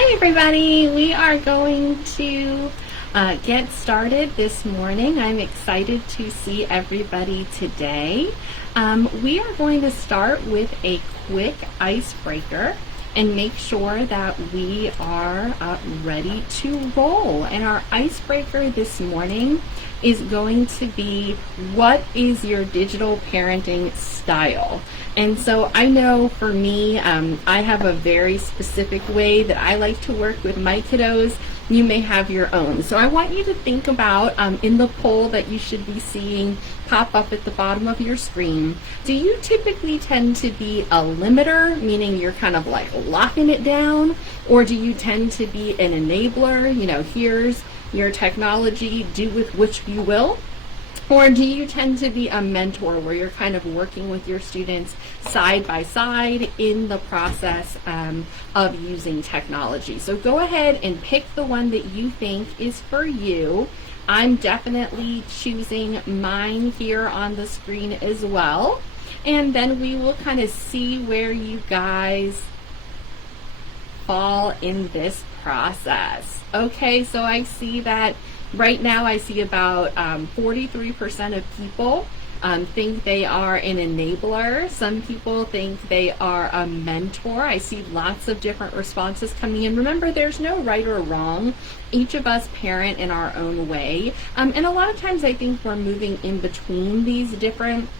Hi everybody, we are going to get started this morning. I'm excited to see everybody today. We are going to start with a quick icebreaker and make sure that we are ready to roll. And our icebreaker this morning is going to be, what is your digital parenting style? And so I know for me, I have a very specific way that I like to work with my kiddos. You may have your own. So I want you to think about in the poll that you should be seeing pop up at the bottom of your screen, do you typically tend to be a limiter, meaning you're kind of like locking it down, or do you tend to be an enabler? You know, here's your technology, do with which you will. Or do you tend to be a mentor where you're kind of working with your students side by side in the process of using technology? So go ahead and pick the one that you think is for you. I'm definitely choosing mine here on the screen as well. And then we will kind of see where you guys fall in this process. Okay, so I see that right now I see about 43% of people think they are an enabler. Some people think they are a mentor. I see lots of different responses coming in. Remember, there's no right or wrong. Each of us parent in our own way. And a lot of times I think we're moving in between these different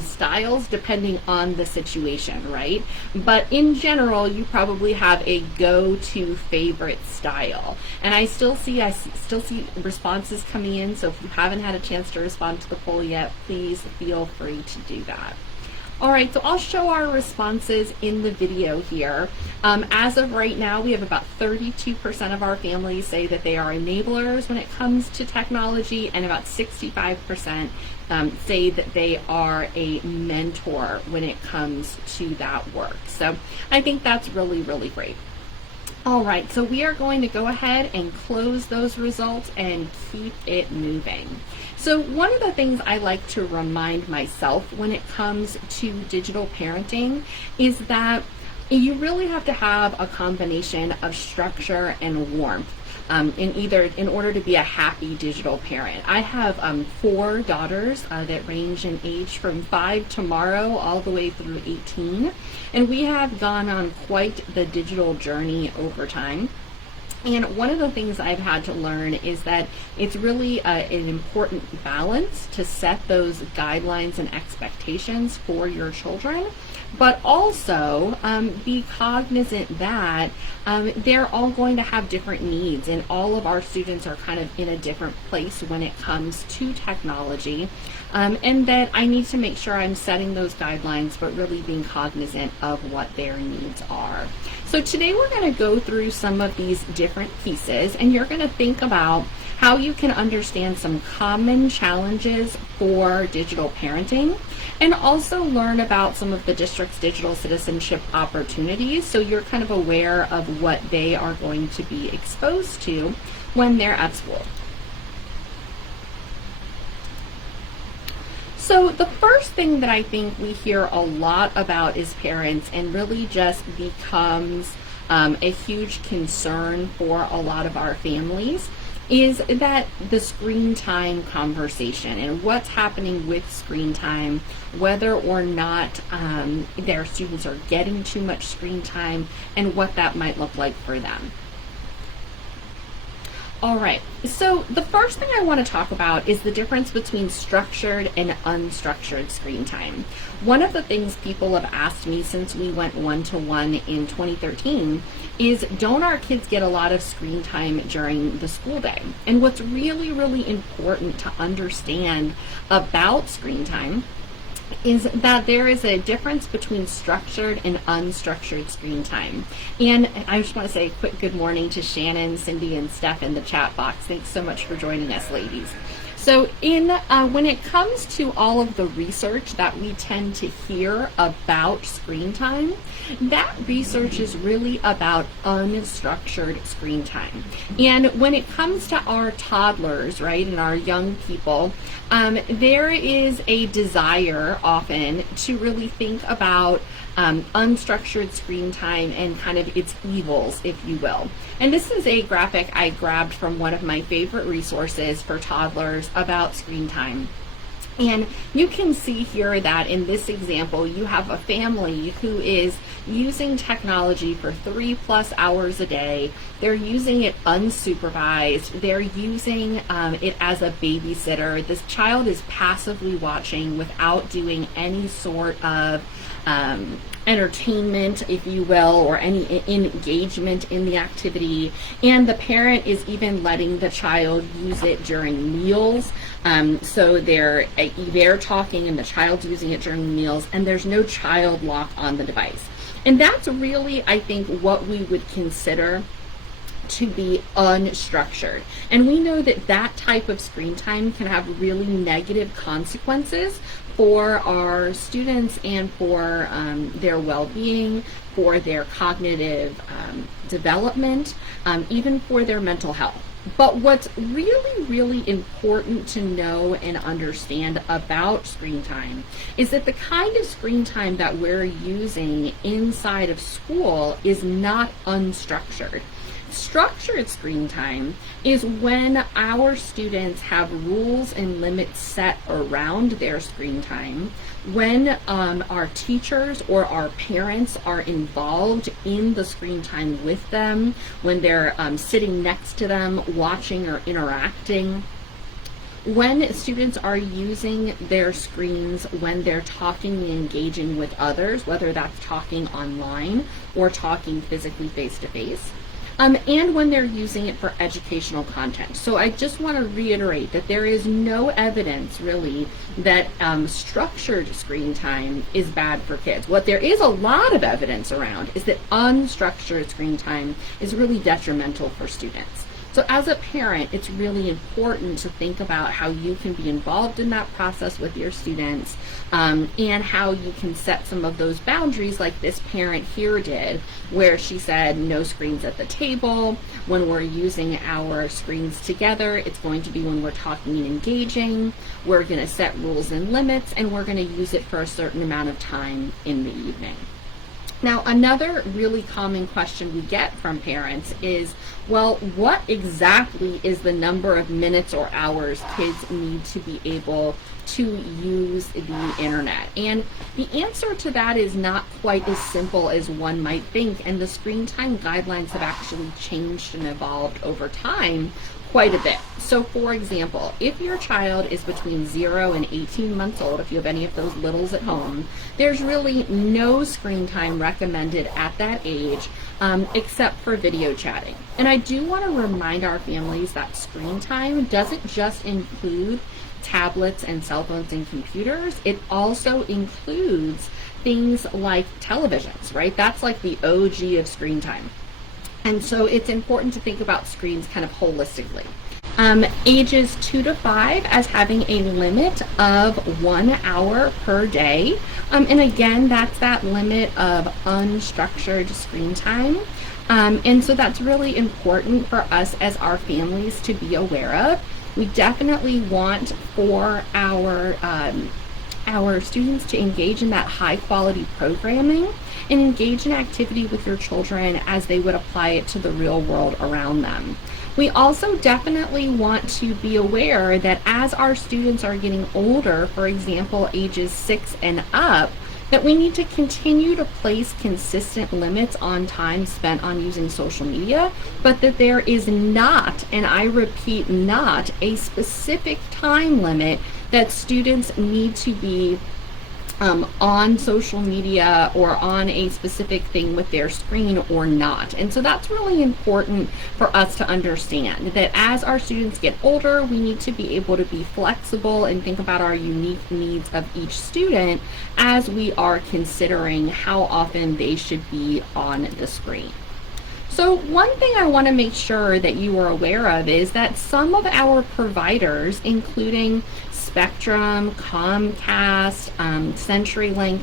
styles depending on the situation, right? But in general, you probably have a go-to favorite style. And I still see responses coming in, so if you haven't had a chance to respond to the poll yet, please feel free to do that. All right, so I'll show our responses in the video here. As of right now, we have about 32% of our families say that they are enablers when it comes to technology, and about 65% say that they are a mentor when it comes to that work. So I think that's really, really great. All right, so we are going to go ahead and close those results and keep it moving. So one of the things I like to remind myself when it comes to digital parenting is that you really have to have a combination of structure and warmth in order to be a happy digital parent. I have 4 daughters that range in age from 5 tomorrow all the way through 18, and we have gone on quite the digital journey over time. And one of the things I've had to learn is that it's really an important balance to set those guidelines and expectations for your children, but also be cognizant that they're all going to have different needs, and all of our students are kind of in a different place when it comes to technology, and that I need to make sure I'm setting those guidelines, but really being cognizant of what their needs are. So today we're going to go through some of these different pieces, and you're going to think about how you can understand some common challenges for digital parenting, and also learn about some of the district's digital citizenship opportunities, so you're kind of aware of what they are going to be exposed to when they're at school. So the first thing that I think we hear a lot about as parents, and really just becomes a huge concern for a lot of our families, is that the screen time conversation and what's happening with screen time, whether or not their students are getting too much screen time, and what that might look like for them. All right, so the first thing I want to talk about is the difference between structured and unstructured screen time. One of the things people have asked me since we went one-to-one in 2013 is, don't our kids get a lot of screen time during the school day? And what's really, really important to understand about screen time is that there is a difference between structured and unstructured screen time. And I just want to say a quick good morning to Shannon, Cindy, and Steph in the chat box. Thanks so much for joining us, ladies. So when it comes to all of the research that we tend to hear about screen time, that research is really about unstructured screen time. And when it comes to our toddlers, right, and our young people, there is a desire often to really think about unstructured screen time and kind of its evils, if you will. And this is a graphic I grabbed from one of my favorite resources for toddlers about screen time. And you can see here that in this example, you have a family who is using technology for 3+ hours a day. They're using it unsupervised. They're using it as a babysitter. This child is passively watching without doing any sort of entertainment, if you will, or any engagement in the activity. And the parent is even letting the child use it during meals. So they're talking and the child's using it during meals, and there's no child lock on the device. And that's really, I think, what we would consider to be unstructured. And we know that that type of screen time can have really negative consequences for our students and for their well-being, for their cognitive development, even for their mental health. But what's really, really important to know and understand about screen time is that the kind of screen time that we're using inside of school is not unstructured. Structured screen time is when our students have rules and limits set around their screen time, when our teachers or our parents are involved in the screen time with them, when they're sitting next to them, watching or interacting. When students are using their screens when they're talking and engaging with others, whether that's talking online or talking physically face-to-face. And when they're using it for educational content. So I just want to reiterate that there is no evidence really that structured screen time is bad for kids. What there is a lot of evidence around is that unstructured screen time is really detrimental for students. So as a parent, it's really important to think about how you can be involved in that process with your students, and how you can set some of those boundaries like this parent here did, where she said no screens at the table. When we're using our screens together, it's going to be when we're talking and engaging. We're going to set rules and limits, and we're going to use it for a certain amount of time in the evening. Now, another really common question we get from parents is, well, what exactly is the number of minutes or hours kids need to be able to use the internet? And the answer to that is not quite as simple as one might think, and the screen time guidelines have actually changed and evolved over time quite a bit. So for example, if your child is between 0 and 18 months old, if you have any of those littles at home, there's really no screen time recommended at that age, except for video chatting. And I do want to remind our families that screen time doesn't just include tablets and cell phones and computers. It also includes things like televisions, right? That's like the OG of screen time. And so it's important to think about screens kind of holistically. Ages 2 to 5 as having a limit of 1 hour per day. And again, that's that limit of unstructured screen time. And so that's really important for us as our families to be aware of. We definitely want for our students to engage in that high quality programming and engage in activity with your children as they would apply it to the real world around them. We also definitely want to be aware that as our students are getting older, for example, ages 6 and up, that we need to continue to place consistent limits on time spent on using social media, but that there is not, and I repeat, not a specific time limit that students need to be on social media or on a specific thing with their screen or not. And so that's really important for us to understand, that as our students get older, we need to be able to be flexible and think about our unique needs of each student as we are considering how often they should be on the screen. So one thing I want to make sure that you are aware of is that some of our providers, including Spectrum, Comcast, CenturyLink,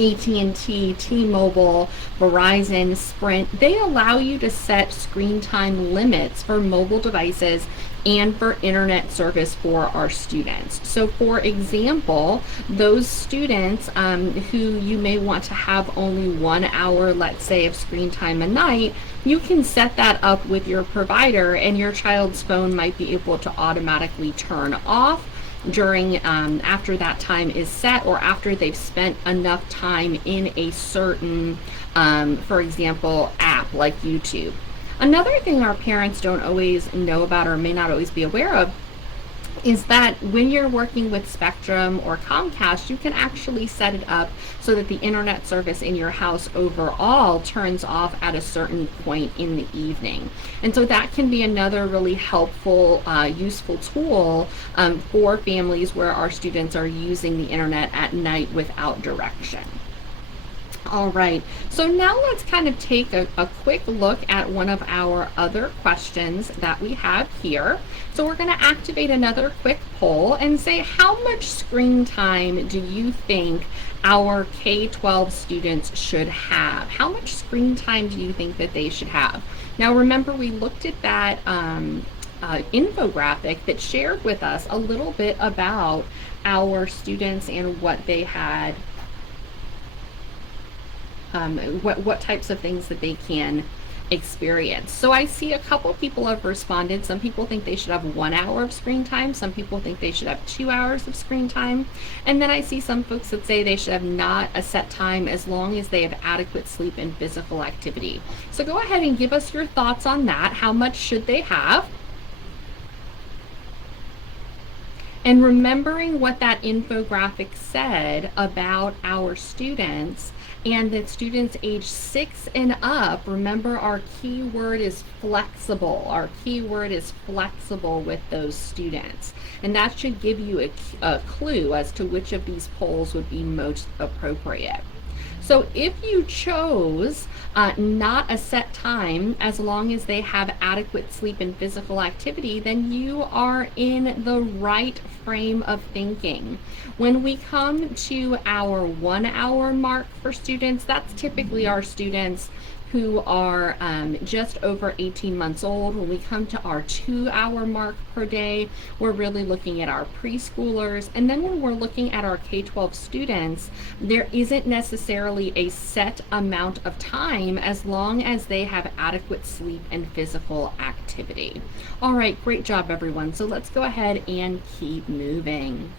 AT&T, T-Mobile, Verizon, Sprint, they allow you to set screen time limits for mobile devices and for internet service for our students. So for example, those students who you may want to have only 1 hour, let's say, of screen time a night, you can set that up with your provider, and your child's phone might be able to automatically turn off during after that time is set, or after they've spent enough time in a certain for example, app like YouTube. Another thing our parents don't always know about, or may not always be aware of, is that when you're working with Spectrum or Comcast, you can actually set it up so that the internet service in your house overall turns off at a certain point in the evening. And so that can be another really helpful, useful tool for families where our students are using the internet at night without direction. All right, so now let's kind of take a quick look at one of our other questions that we have here. So we're going to activate another quick poll and say, how much screen time do you think our K-12 students should have? How much screen time do you think that they should have? Now remember, we looked at that infographic that shared with us a little bit about our students and what they had, what types of things that they can experience. So I see a couple people have responded. Some people think they should have 1 hour of screen time. Some people think they should have 2 hours of screen time. And then I see some folks that say they should have not a set time as long as they have adequate sleep and physical activity. So go ahead and give us your thoughts on that. How much should they have? And remembering what that infographic said about our students, and that students age 6 and up, remember our key word is flexible. Our key word is flexible with those students. And that should give you a clue as to which of these polls would be most appropriate. So if you chose not a set time, as long as they have adequate sleep and physical activity, then you are in the right frame of thinking. When we come to our 1 hour mark for students, that's typically our students who are just over 18 months old. When we come to our 2 hour mark per day, we're really looking at our preschoolers. And then when we're looking at our K-12 students, there isn't necessarily a set amount of time as long as they have adequate sleep and physical activity. All right, great job everyone. So let's go ahead and keep moving.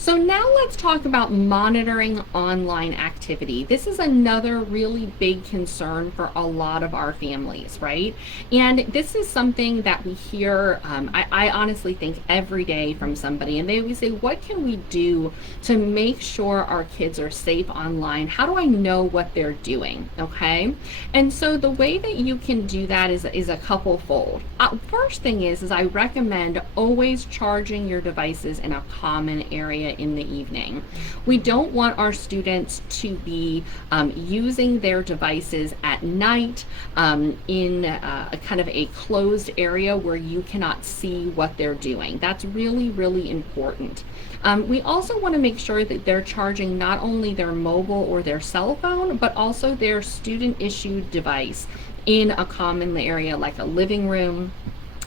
So now let's talk about monitoring online activity. This is another really big concern for a lot of our families, right? And this is something that we hear, I honestly think every day from somebody, and they always say, what can we do to make sure our kids are safe online? How do I know what they're doing, okay? And so the way that you can do that is a couple fold. First thing is I recommend always charging your devices in a common area in the evening. We don't want our students to be using their devices at night in a kind of a closed area where you cannot see what they're doing. That's really, really important. We also want to make sure that they're charging not only their mobile or their cell phone, but also their student-issued device in a common area like a living room,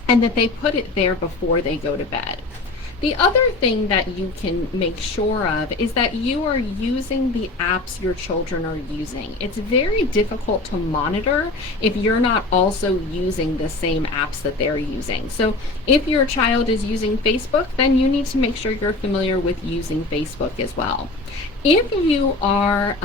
and that they put it there before they go to bed. The other thing that you can make sure of is that you are using the apps your children are using. It's very difficult to monitor if you're not also using the same apps that they're using. So if your child is using Facebook, then you need to make sure you're familiar with using Facebook as well. If you are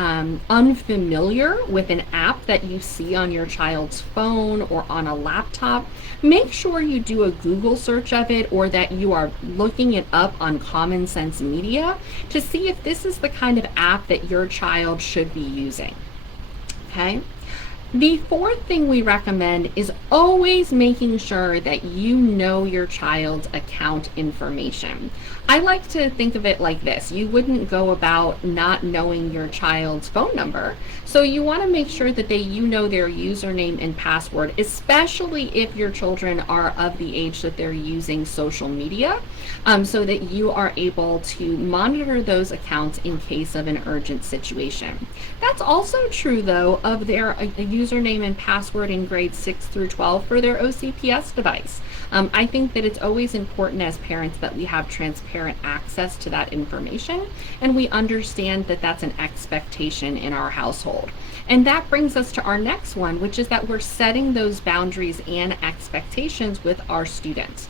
unfamiliar with an app that you see on your child's phone or on a laptop, make sure you do a Google search of it, or that you are looking it up on Common Sense Media to see if this is the kind of app that your child should be using. Okay? The fourth thing we recommend is always making sure that you know your child's account information. I like to think of it like this. You wouldn't go about not knowing your child's phone number. So you want to make sure that you know their username and password, especially if your children are of the age that they're using social media, so that you are able to monitor those accounts in case of an urgent situation. That's also true, though, of their username and password in grades 6 through 12 for their OCPS device. I think that it's always important as parents that we have transparent access to that information, and we understand that that's an expectation in our household. And that brings us to our next one, which is that we're setting those boundaries and expectations with our students.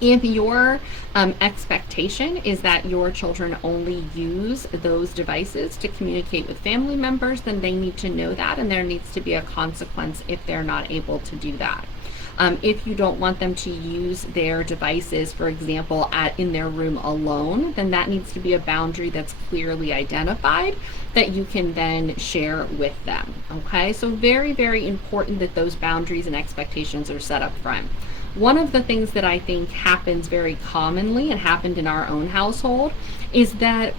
If your expectation is that your children only use those devices to communicate with family members, then they need to know that, and there needs to be a consequence if they're not able to do that. If you don't want them to use their devices, for example, in their room alone, then that needs to be a boundary that's clearly identified that you can then share with them. Okay, so very, very important that those boundaries and expectations are set up front. One of the things that I think happens very commonly and happened in our own household is that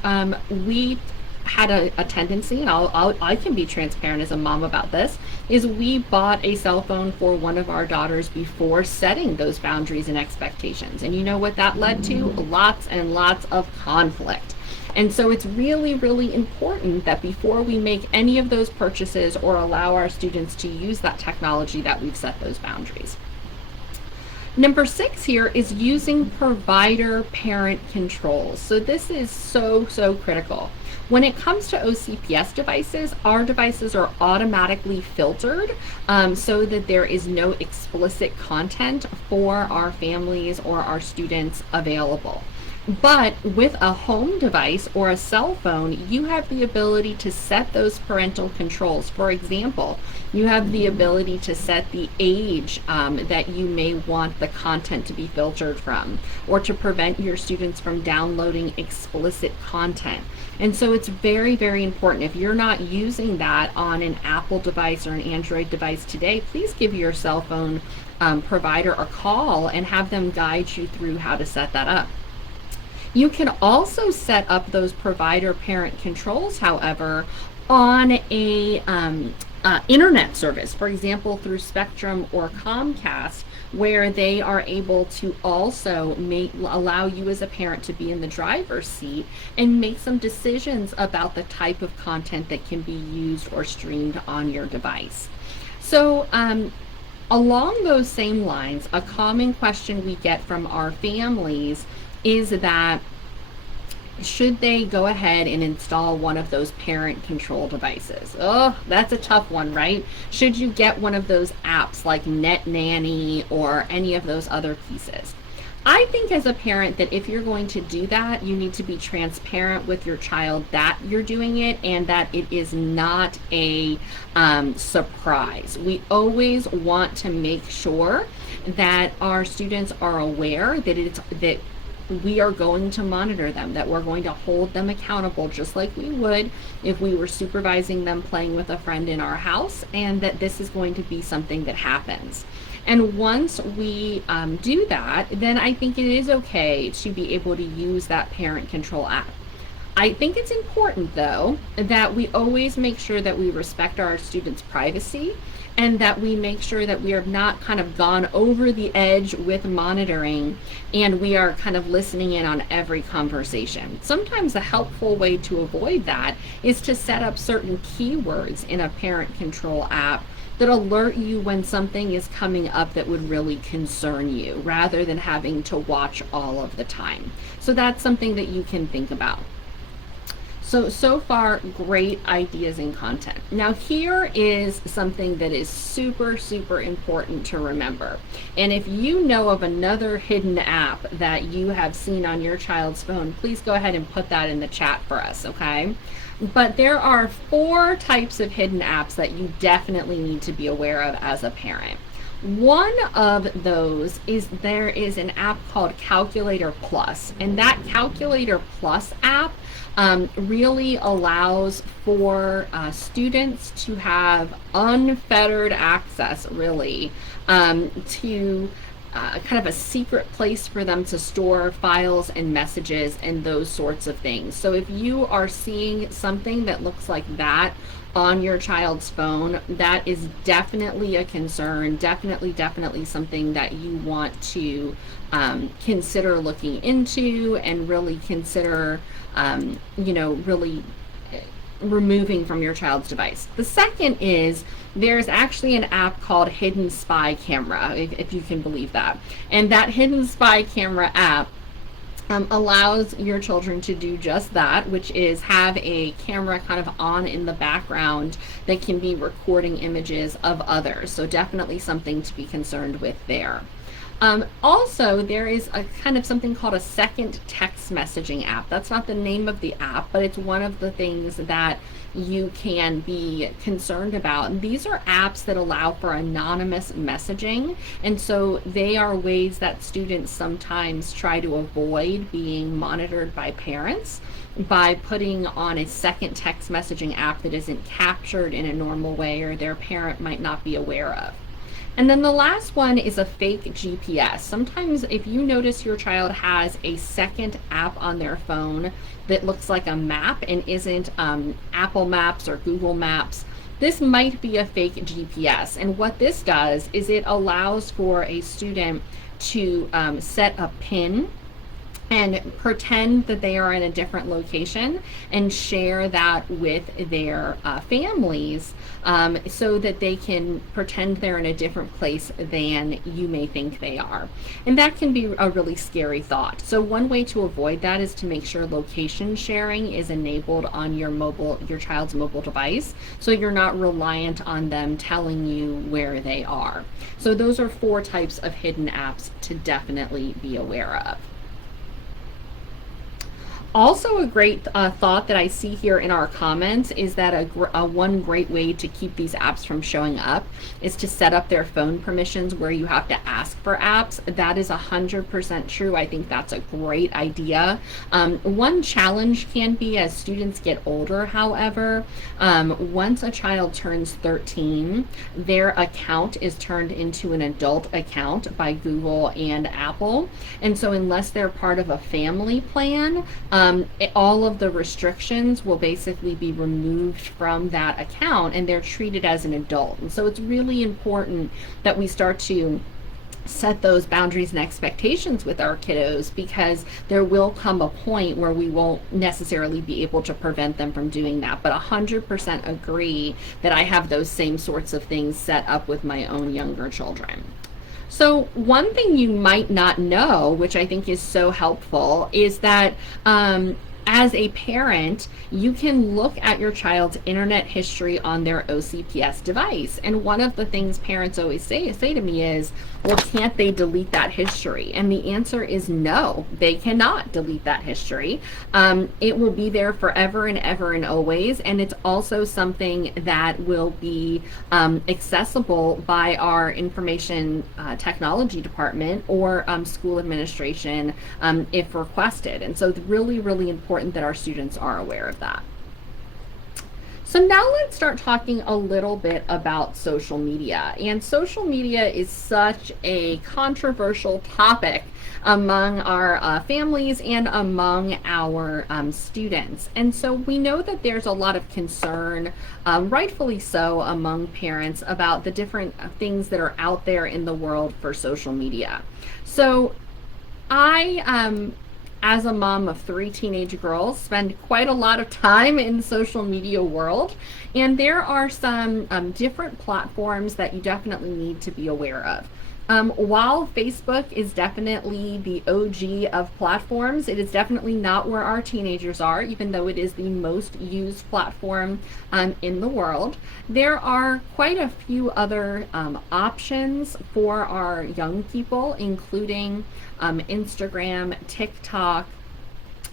we had a tendency, and I can be transparent as a mom about this, is we bought a cell phone for one of our daughters before setting those boundaries and expectations. And you know what that led to? Lots and lots of conflict. And so it's really, really important that before we make any of those purchases or allow our students to use that technology, that we've set those boundaries. Number 6 here is using provider parent controls. So this is so critical. When it comes to OCPS devices, our devices are automatically filtered so that there is no explicit content for our families or our students available. But with a home device or a cell phone, you have the ability to set those parental controls. For example, you have the ability to set the age that you may want the content to be filtered from, or to prevent your students from downloading explicit content. And so it's very, very important. If you're not using that on an Apple device or an Android device today, please give your cell phone provider a call and have them guide you through how to set that up. You can also set up those provider parent controls, however, on a internet service, for example, through Spectrum or Comcast, where they are able to also allow you as a parent to be in the driver's seat and make some decisions about the type of content that can be used or streamed on your device. So along those same lines, a common question we get from our families is that should they go ahead and install one of those parent control devices? Oh, that's a tough one, right? Should you get one of those apps like Net Nanny or any of those other pieces? I think as a parent that if you're going to do that, you need to be transparent with your child that you're doing it and that it is not a surprise. We always want to make sure that our students are aware that we are going to monitor them, that we're going to hold them accountable just like we would if we were supervising them playing with a friend in our house, and that this is going to be something that happens. And once we do that, then I think it is okay to be able to use that parent control app. I think it's important, though, that we always make sure that we respect our students' privacy and that we make sure that we are not kind of gone over the edge with monitoring and we are kind of listening in on every conversation. Sometimes a helpful way to avoid that is to set up certain keywords in a parent control app that alert you when something is coming up that would really concern you, rather than having to watch all of the time. So that's something that you can think about. So far, great ideas and content. Now here is something that is super important to remember. And if you know of another hidden app that you have seen on your child's phone, please go ahead and put that in the chat for us, okay? But there are 4 types of hidden apps that you definitely need to be aware of as a parent. One of those is there is an app called Calculator Plus, and that Calculator Plus app really allows for students to have unfettered access, really, to kind of a secret place for them to store files and messages and those sorts of things. So if you are seeing something that looks like that on your child's phone, that is definitely a concern, definitely something that you want to consider looking into and really consider, really removing from your child's device. The second is there's actually an app called Hidden Spy Camera, if you can believe that. And that Hidden Spy Camera app allows your children to do just that, which is have a camera kind of on in the background that can be recording images of others. So definitely something to be concerned with there. Also, there is a kind of something called a second text messaging app. That's not the name of the app, but it's one of the things that you can be concerned about. And these are apps that allow for anonymous messaging, and so they are ways that students sometimes try to avoid being monitored by parents by putting on a second text messaging app that isn't captured in a normal way or their parent might not be aware of. And then the last one is a fake GPS. Sometimes if you notice your child has a second app on their phone that looks like a map and isn't Apple Maps or Google Maps, this might be a fake GPS. And what this does is it allows for a student to set a PIN and pretend that they are in a different location and share that with their families so that they can pretend they're in a different place than you may think they are. And that can be a really scary thought. So one way to avoid that is to make sure location sharing is enabled on your child's mobile device, so you're not reliant on them telling you where they are. So those are 4 types of hidden apps to definitely be aware of. Also, a great thought that I see here in our comments is that one great way to keep these apps from showing up is to set up their phone permissions where you have to ask for apps. That is 100% true. I think that's a great idea. One challenge can be as students get older, however, once a child turns 13, their account is turned into an adult account by Google and Apple. And so unless they're part of a family plan, all of the restrictions will basically be removed from that account and they're treated as an adult. And so it's really important that we start to set those boundaries and expectations with our kiddos, because there will come a point where we won't necessarily be able to prevent them from doing that. But 100% agree that I have those same sorts of things set up with my own younger children. So one thing you might not know, which I think is so helpful, is that as a parent, you can look at your child's internet history on their OCPS device. And one of the things parents always say to me is, well, can't they delete that history? And the answer is no, they cannot delete that history. It will be there forever and ever and always. And it's also something that will be accessible by our information technology department or school administration if requested. And so it's really, really important that our students are aware of that. So now let's start talking a little bit about social media. And social media is such a controversial topic among our families and among our students. And so we know that there's a lot of concern, rightfully so, among parents about the different things that are out there in the world for social media. So as a mom of 3 teenage girls, spend quite a lot of time in the social media world. And there are some different platforms that you definitely need to be aware of. While Facebook is definitely the OG of platforms, it is definitely not where our teenagers are, even though it is the most used platform in the world. There are quite a few other options for our young people, including Instagram, TikTok,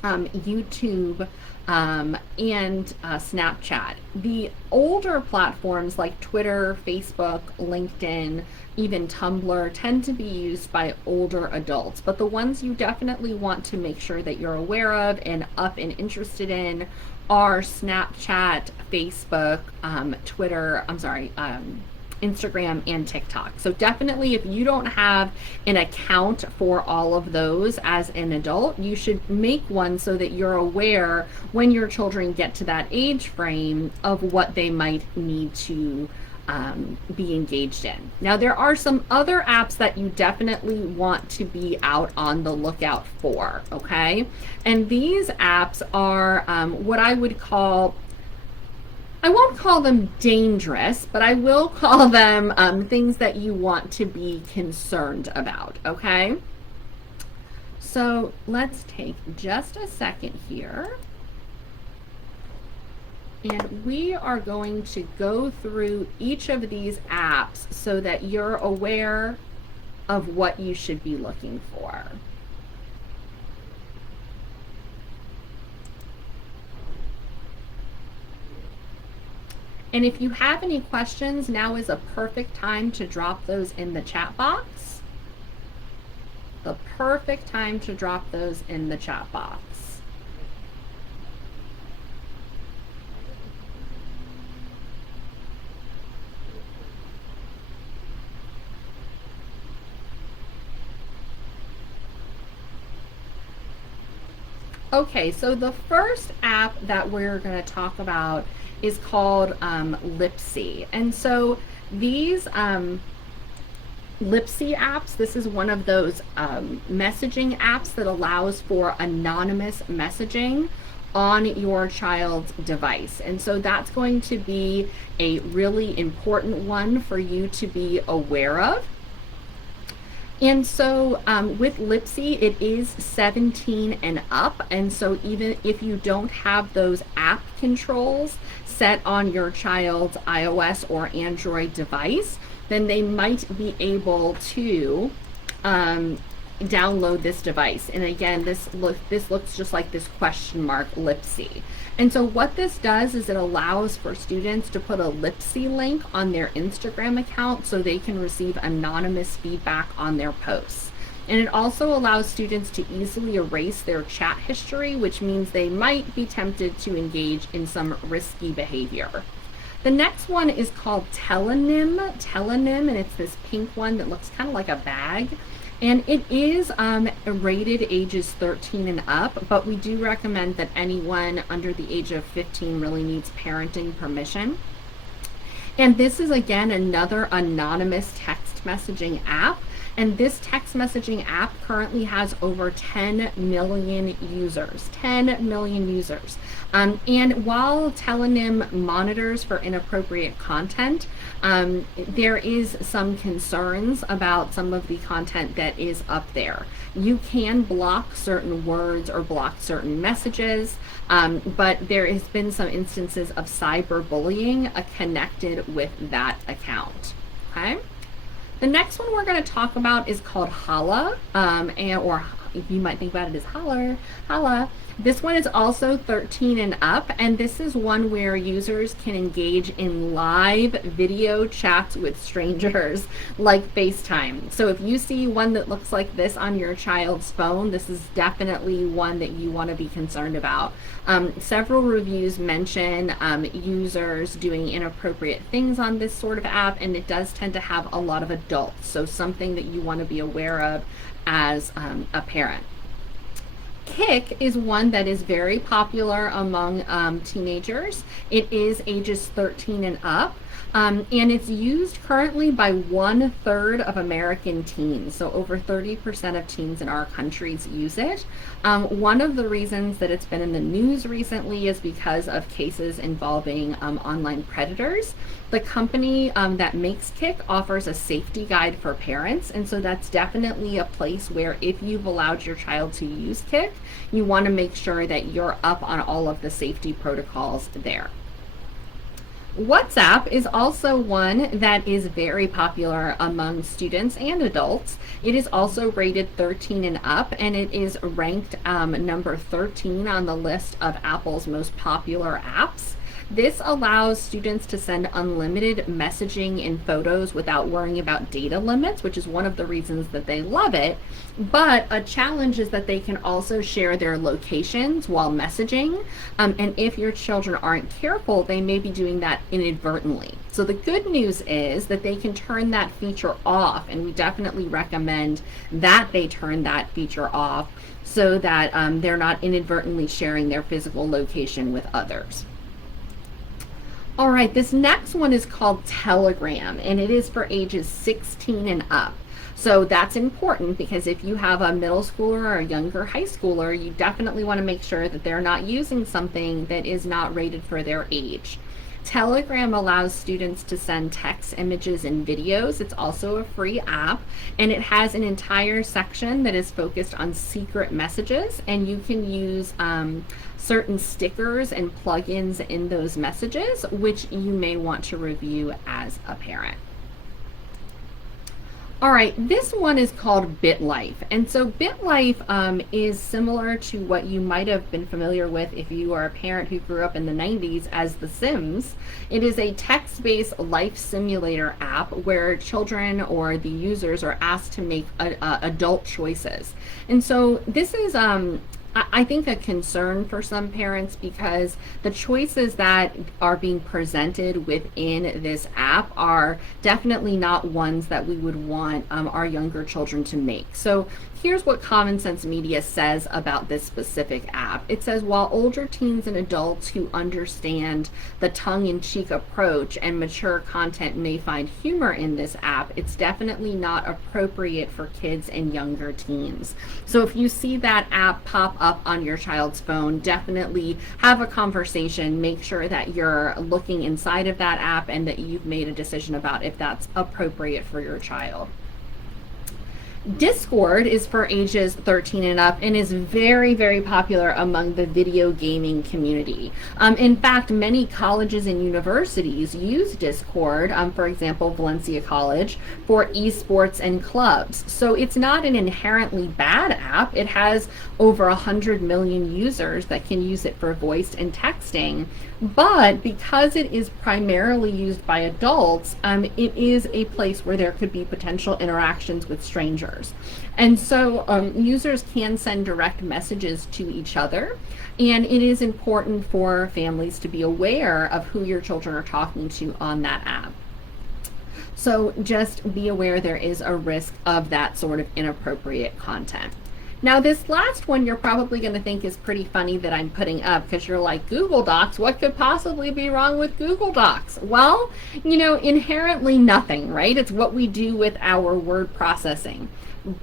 YouTube, and Snapchat. The older platforms like Twitter, Facebook, LinkedIn, even Tumblr tend to be used by older adults, but the ones you definitely want to make sure that you're aware of and up and interested in are Snapchat, Facebook, Twitter, Instagram, and TikTok. So definitely, if you don't have an account for all of those as an adult, you should make one so that you're aware when your children get to that age frame of what they might need to be engaged in. Now, there are some other apps that you definitely want to be out on the lookout for, okay? And these apps are what I would call, I won't call them dangerous, but I will call them things that you want to be concerned about, okay? So let's take just a second here. And we are going to go through each of these apps so that you're aware of what you should be looking for. And if you have any questions, now is a perfect time to drop those in the chat box. The perfect time to drop those in the chat box. Okay, so the first app that we're going to talk about is called Lipsy. And so these Lipsy apps, this is one of those messaging apps that allows for anonymous messaging on your child's device. And so that's going to be a really important one for you to be aware of. And so with Lipsy, it is 17 and up. And so even if you don't have those app controls set on your child's iOS or Android device, then they might be able to download this device. And again, this looks just like this question mark Lipsy. And so what this does is it allows for students to put a Lipsy link on their Instagram account so they can receive anonymous feedback on their posts. And it also allows students to easily erase their chat history, which means they might be tempted to engage in some risky behavior. The next one is called Telenym, and it's this pink one that looks kind of like a bag. And it is rated ages 13 and up, but we do recommend that anyone under the age of 15 really needs parenting permission. And this is, again, another anonymous text messaging app. And this text messaging app currently has over 10 million users, 10 million users. And while Telenym monitors for inappropriate content, there is some concerns about some of the content that is up there. You can block certain words or block certain messages, but there has been some instances of cyberbullying connected with that account, okay? The next one we're going to talk about is called Holla, or you might think about it as Holla. This one is also 13 and up, and this is one where users can engage in live video chats with strangers like FaceTime. So if you see one that looks like this on your child's phone, this is definitely one that you want to be concerned about. Several reviews mention users doing inappropriate things on this sort of app, and it does tend to have a lot of adults, so something that you want to be aware of as a parent. Kik is one that is very popular among teenagers. It is ages 13 and up. And it's used currently by 1/3 of American teens. So over 30% of teens in our countries use it. One of the reasons that it's been in the news recently is because of cases involving online predators. The company that makes Kik offers a safety guide for parents, and so that's definitely a place where if you've allowed your child to use Kik, you want to make sure that you're up on all of the safety protocols there. WhatsApp is also one that is very popular among students and adults. It is also rated 13 and up, and it is ranked number 13 on the list of Apple's most popular apps. This allows students to send unlimited messaging and photos without worrying about data limits, which is one of the reasons that they love it. But a challenge is that they can also share their locations while messaging. And if your children aren't careful, they may be doing that inadvertently. So the good news is that they can turn that feature off, and we definitely recommend that they turn that feature off so that they're not inadvertently sharing their physical location with others. All right, this next one is called Telegram, and it is for ages 16 and up. So that's important because if you have a middle schooler or a younger high schooler, you definitely want to make sure that they're not using something that is not rated for their age. Telegram allows students to send text, images, and videos. It's also a free app, and it has an entire section that is focused on secret messages, and you can use certain stickers and plugins in those messages, which you may want to review as a parent. All right, this one is called BitLife. And so BitLife is similar to what you might have been familiar with if you are a parent who grew up in the 90s as The Sims. It is a text-based life simulator app where children or the users are asked to make adult choices. And so this is I think a concern for some parents because the choices that are being presented within this app are definitely not ones that we would want our younger children to make. So here's what Common Sense Media says about this specific app. It says, while older teens and adults who understand the tongue-in-cheek approach and mature content may find humor in this app, it's definitely not appropriate for kids and younger teens. So if you see that app pop up on your child's phone, definitely have a conversation. Make sure that you're looking inside of that app and that you've made a decision about if that's appropriate for your child. Discord is for ages 13 and up and is very, very popular among the video gaming community. In fact, many colleges and universities use Discord, for example, Valencia College, for esports and clubs. So it's not an inherently bad app. It has over 100 million users that can use it for voice and texting. But because it is primarily used by adults, it is a place where there could be potential interactions with strangers. And so users can send direct messages to each other, and it is important for families to be aware of who your children are talking to on that app. So just be aware there is a risk of that sort of inappropriate content. Now this last one you're probably going to think is pretty funny that I'm putting up because you're like, Google Docs, what could possibly be wrong with Google Docs? Well, inherently nothing, right? It's what we do with our word processing.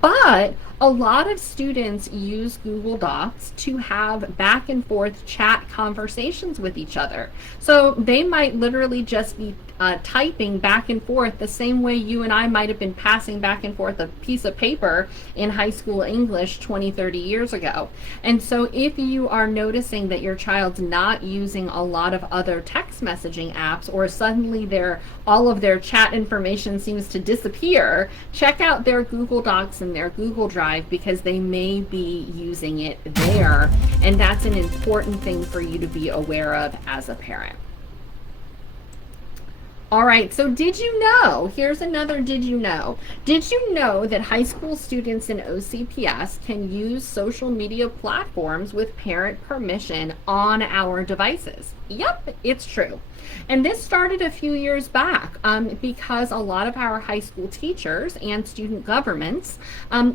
But a lot of students use Google Docs to have back and forth chat conversations with each other. So they might literally just be typing back and forth the same way you and I might have been passing back and forth a piece of paper in high school English 20, 30 years ago. And so if you are noticing that your child's not using a lot of other text messaging apps, or suddenly all of their chat information seems to disappear, check out their Google Docs and their Google Drive because they may be using it there. And that's an important thing for you to be aware of as a parent. All right, so did you know, here's another did you know. Did you know that high school students in OCPS can use social media platforms with parent permission on our devices? Yep, it's true. And this started a few years back because a lot of our high school teachers and student governments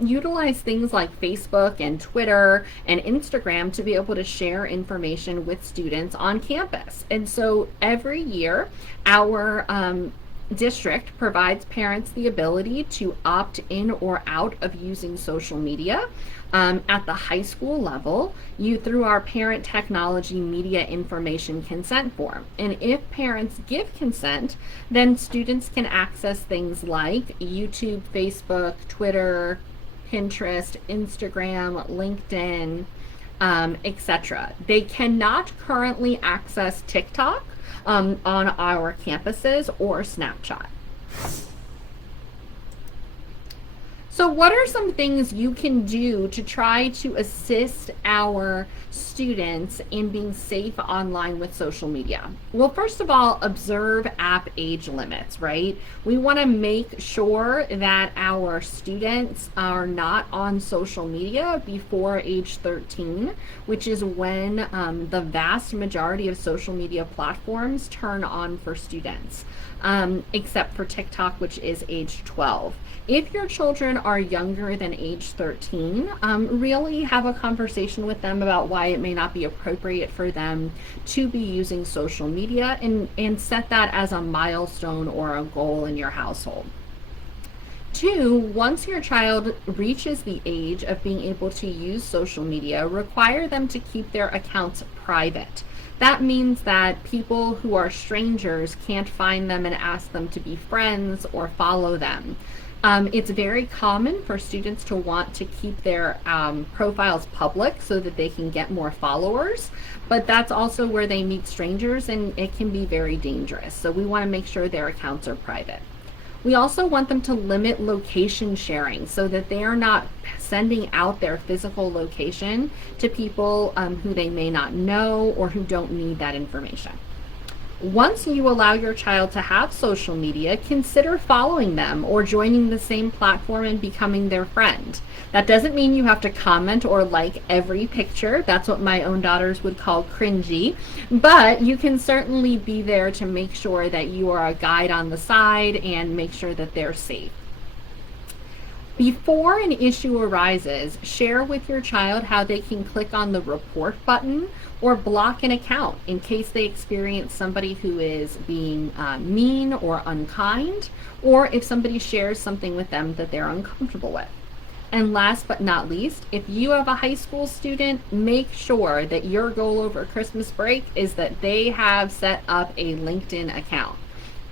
utilize things like Facebook and Twitter and Instagram to be able to share information with students on campus. And so every year, our district provides parents the ability to opt in or out of using social media at the high school level through our parent technology media information consent form. And if parents give consent, then students can access things like YouTube, Facebook, Twitter, Pinterest, Instagram, LinkedIn, etc. They cannot currently access TikTok, on our campuses or Snapchat. So what are some things you can do to try to assist our students in being safe online with social media? Well, first of all, observe app age limits, right? We want to make sure that our students are not on social media before age 13, which is when the vast majority of social media platforms turn on for students, except for TikTok, which is age 12. If your children are younger than age 13, really have a conversation with them about why it may not be appropriate for them to be using social media, and set that as a milestone or a goal in your household. 2, once your child reaches the age of being able to use social media, require them to keep their accounts private. That means that people who are strangers can't find them and ask them to be friends or follow them. It's very common for students to want to keep their profiles public so that they can get more followers, but that's also where they meet strangers, and it can be very dangerous. So we want to make sure their accounts are private. We also want them to limit location sharing so that they are not sending out their physical location to people who they may not know or who don't need that information. Once you allow your child to have social media, consider following them or joining the same platform and becoming their friend. That doesn't mean you have to comment or like every picture. That's what my own daughters would call cringy. But you can certainly be there to make sure that you are a guide on the side and make sure that they're safe. Before an issue arises, share with your child how they can click on the report button or block an account in case they experience somebody who is being mean or unkind, or if somebody shares something with them that they're uncomfortable with. And last but not least, if you have a high school student, make sure that your goal over Christmas break is that they have set up a LinkedIn account.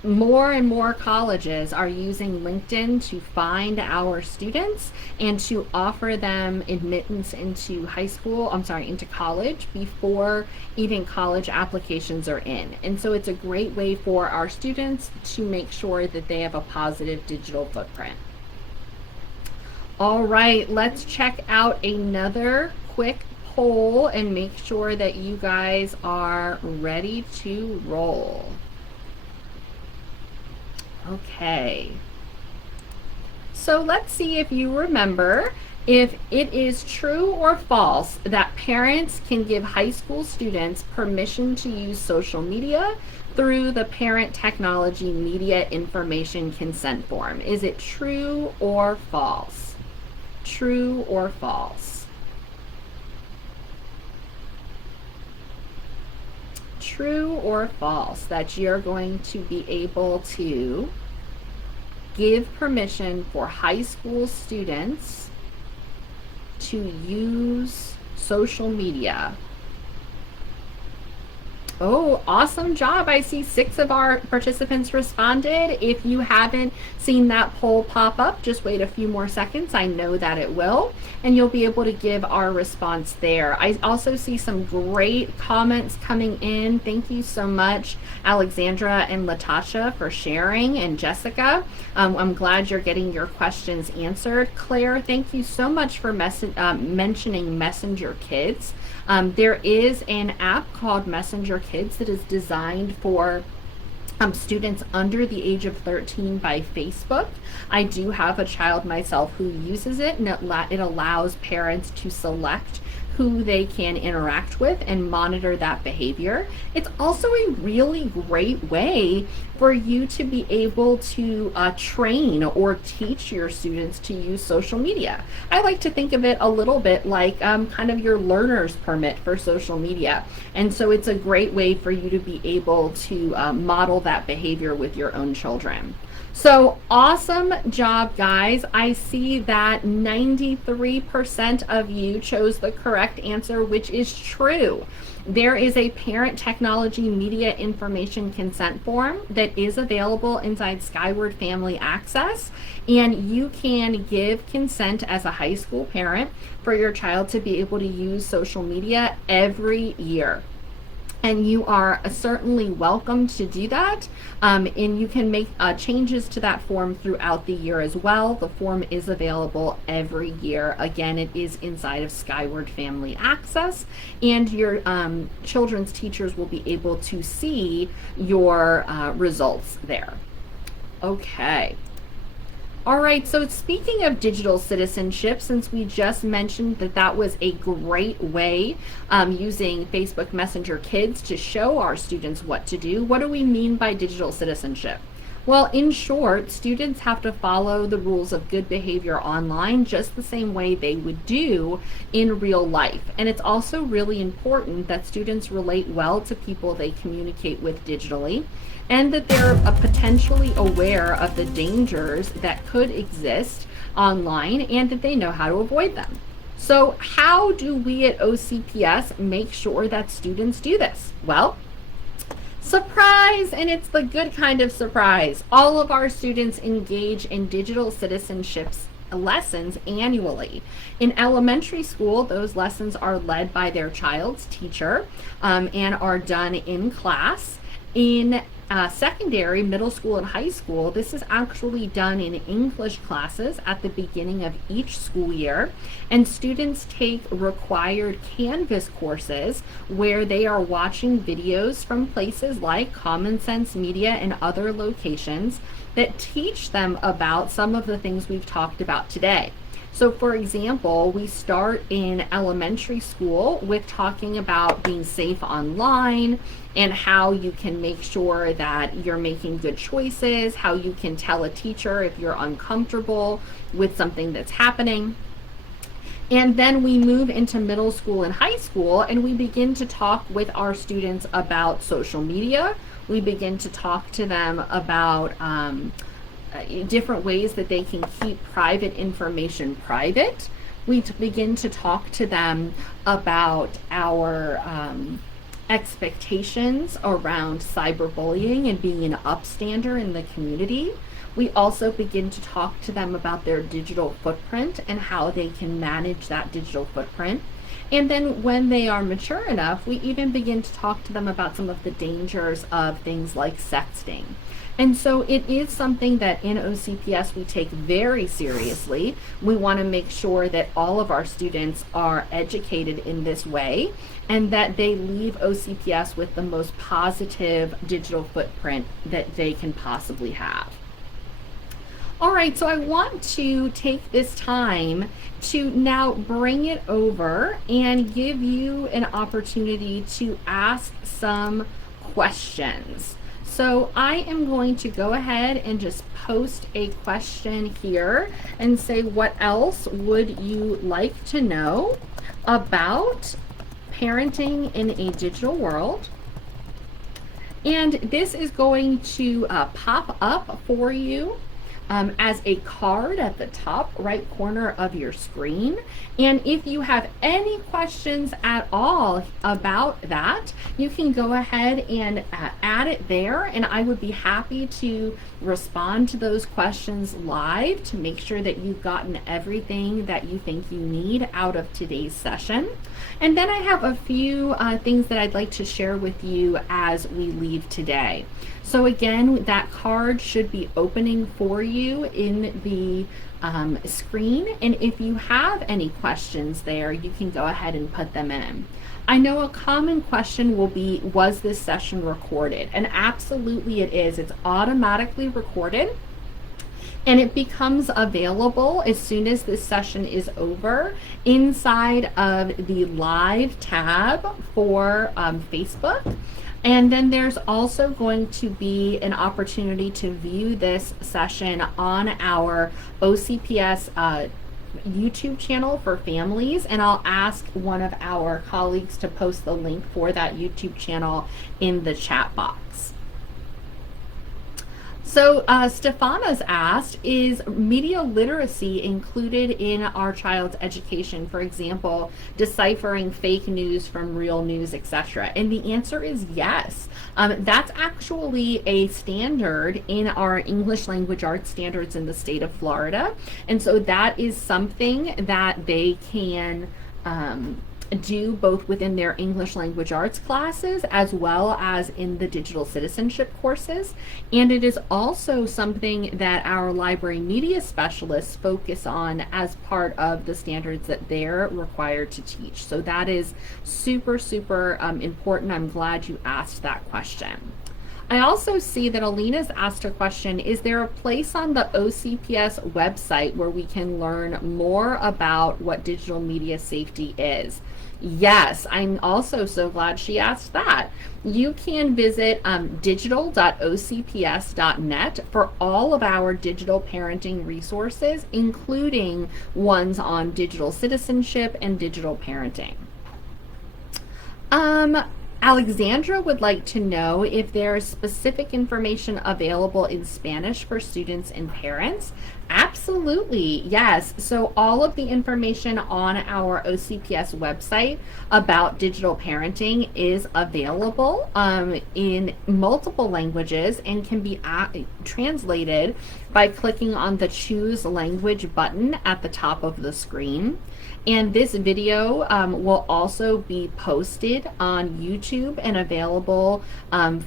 More and more colleges are using LinkedIn to find our students and to offer them admittance into into college before even college applications are in. And so it's a great way for our students to make sure that they have a positive digital footprint. All right, let's check out another quick poll and make sure that you guys are ready to roll. Okay, so let's see if you remember if it is true or false that parents can give high school students permission to use social media through the Parent Technology Media Information Consent Form. Is it true or false? True or false? True or false that you're going to be able to give permission for high school students to use social media? Oh, awesome job. I see 6 of our participants responded. If you haven't seen that poll pop up, just wait a few more seconds. I know that it will, and you'll be able to give our response there. I also see some great comments coming in. Thank you so much, Alexandra and Latasha, for sharing, and Jessica. I'm glad you're getting your questions answered. Claire, thank you so much for mentioning Messenger Kids. There is an app called Messenger Kids that is designed for students under the age of 13 by Facebook. I do have a child myself who uses it, and it allows parents to select who they can interact with and monitor that behavior. It's also a really great way for you to be able to train or teach your students to use social media. I like to think of it a little bit like kind of your learner's permit for social media. And so it's a great way for you to be able to model that behavior with your own children. So awesome job, guys. I see that 93% of you chose the correct answer, which is true. There is a Parent Technology Media Information Consent Form that is available inside Skyward Family Access, and you can give consent as a high school parent for your child to be able to use social media every year. and you are certainly welcome to do that. And you can make changes to that form throughout the year as well. The form is available every year. Again, it is inside of Skyward Family Access, and your children's teachers will be able to see your results there. Okay. All right, so speaking of digital citizenship, since we just mentioned that that was a great way using Facebook Messenger Kids to show our students what to do, what do we mean by digital citizenship? Well, in short, students have to follow the rules of good behavior online just the same way they would do in real life. And it's also really important that students relate well to people they communicate with digitally, and that they're potentially aware of the dangers that could exist online and that they know how to avoid them. So how do we at OCPS make sure that students do this? Well, surprise, and it's the good kind of surprise. All of our students engage in digital citizenships lessons annually. In elementary school, those lessons are led by their child's teacher and are done in class. In secondary, middle school, and high school, this is actually done in English classes at the beginning of each school year, and students take required Canvas courses where they are watching videos from places like Common Sense Media and other locations that teach them about some of the things we've talked about today. So for example, we start in elementary school with talking about being safe online and how you can make sure that you're making good choices, how you can tell a teacher if you're uncomfortable with something that's happening. And then we move into middle school and high school, and we begin to talk with our students about social media. We begin to talk to them about different ways that they can keep private information private. We begin to talk to them about our expectations around cyberbullying and being an upstander in the community. We also begin to talk to them about their digital footprint and how they can manage that digital footprint. And then when they are mature enough, we even begin to talk to them about some of the dangers of things like sexting. And so it is something that in OCPS we take very seriously. We want to make sure that all of our students are educated in this way and that they leave OCPS with the most positive digital footprint that they can possibly have. All right, so I want to take this time to now bring it over and give you an opportunity to ask some questions. So I am going to go ahead and just post a question here and say, what else would you like to know about parenting in a digital world? And this is going to pop up for you as a card at the top right corner of your screen. And if you have any questions at all about that, you can go ahead and add it there, and I would be happy to respond to those questions live to make sure that you've gotten everything that you think you need out of today's session. And then I have a few things that I'd like to share with you as we leave today. So again, that card should be opening for you in the screen, and if you have any questions there, you can go ahead and put them in. I know a common question will be, was this session recorded? And absolutely it is. It's automatically recorded, and it becomes available as soon as this session is over inside of the live tab for Facebook. And then there's also going to be an opportunity to view this session on our OCPS YouTube channel for families, and I'll ask one of our colleagues to post the link for that YouTube channel in the chat box. So Stefana's asked, is media literacy included in our child's education? For example, deciphering fake news from real news, etc. And the answer is yes. That's actually a standard in our English language arts standards in the state of Florida. And so that is something that they can do both within their English language arts classes as well as in the digital citizenship courses. And it is also something that our library media specialists focus on as part of the standards that they're required to teach. So that is super, super important. I'm glad you asked that question. I also see that Alina's asked a question, is there a place on the OCPS website where we can learn more about what digital media safety is? Yes, I'm also so glad she asked that. You can visit digital.ocps.net for all of our digital parenting resources, including ones on digital citizenship and digital parenting. Alexandra would like to know if there is specific information available in Spanish for students and parents. Absolutely, yes. So all of the information on our OCPS website about digital parenting is available in multiple languages and can be translated by clicking on the Choose Language button at the top of the screen. And this video will also be posted on YouTube and available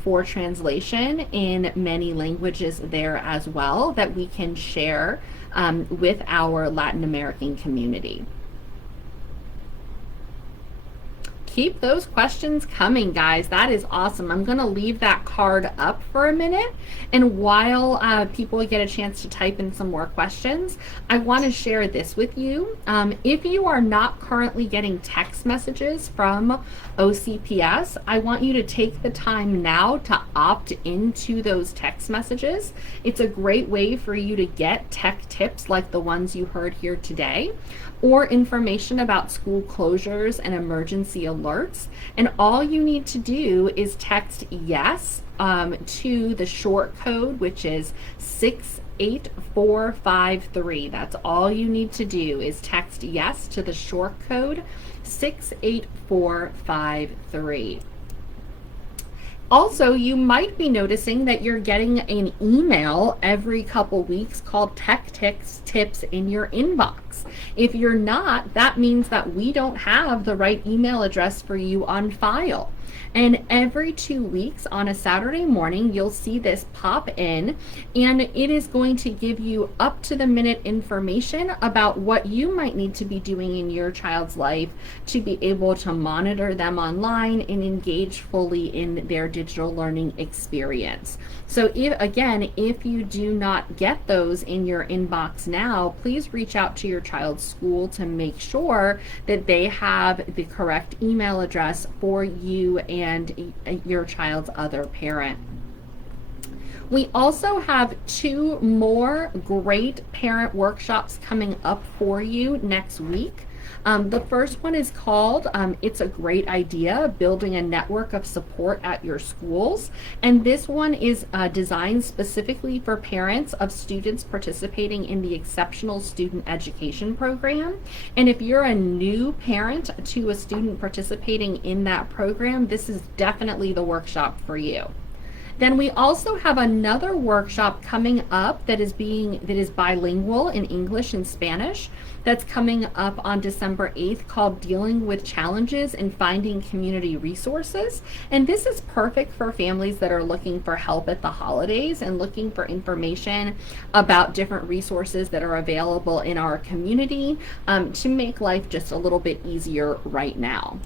for translation in many languages there as well that we can share with our Latin American community. Keep those questions coming, guys. That is awesome. I'm going to leave that card up for a minute. And while people get a chance to type in some more questions, I want to share this with you. If you are not currently getting text messages from OCPS, I want you to take the time now to opt into those text messages. It's a great way for you to get tech tips like the ones you heard here today, or information about school closures and emergency alerts. And all you need to do is text yes to the short code, which is 68453. That's all you need to do is text yes to the short code 68453. Also, you might be noticing that you're getting an email every couple weeks called Tech Tips in your inbox. If you're not, that means that we don't have the right email address for you on file. And every 2 weeks on a Saturday morning, you'll see this pop in, and it is going to give you up-to-the-minute information about what you might need to be doing in your child's life to be able to monitor them online and engage fully in their digital learning experience. So if you do not get those in your inbox now, please reach out to your child's school to make sure that they have the correct email address for you and your child's other parent. We also have 2 more great parent workshops coming up for you next week. The first one is called It's a Great Idea, Building a Network of Support at Your Schools. And this one is designed specifically for parents of students participating in the Exceptional Student Education Program. And if you're a new parent to a student participating in that program, this is definitely the workshop for you. Then we also have another workshop coming up that is bilingual in English and Spanish. That's coming up on December 8th, called Dealing with Challenges and Finding Community Resources. And this is perfect for families that are looking for help at the holidays and looking for information about different resources that are available in our community to make life just a little bit easier right now.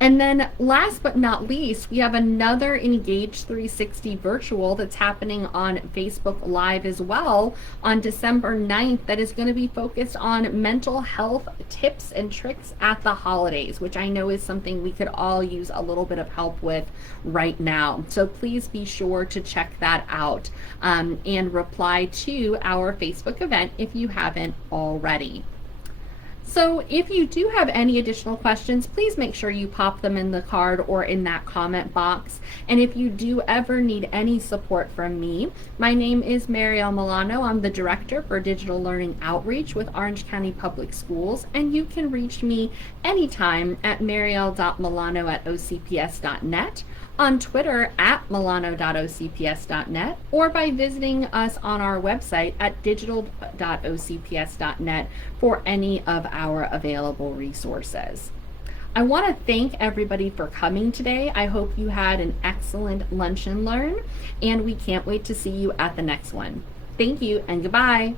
And then last but not least, we have another Engage 360 virtual that's happening on Facebook Live as well on December 9th that is going to be focused on mental health tips and tricks at the holidays, which I know is something we could all use a little bit of help with right now. So please be sure to check that out and reply to our Facebook event if you haven't already. So if you do have any additional questions, please make sure you pop them in the card or in that comment box. And if you do ever need any support from me, my name is Marielle Milano. I'm the Director for Digital Learning Outreach with Orange County Public Schools, and you can reach me anytime at marielle.milano@ocps.net, on Twitter at milano.ocps.net, or by visiting us on our website at digital.ocps.net for any of our available resources. I want to thank everybody for coming today. I hope you had an excellent lunch and learn, and we can't wait to see you at the next one. Thank you and goodbye.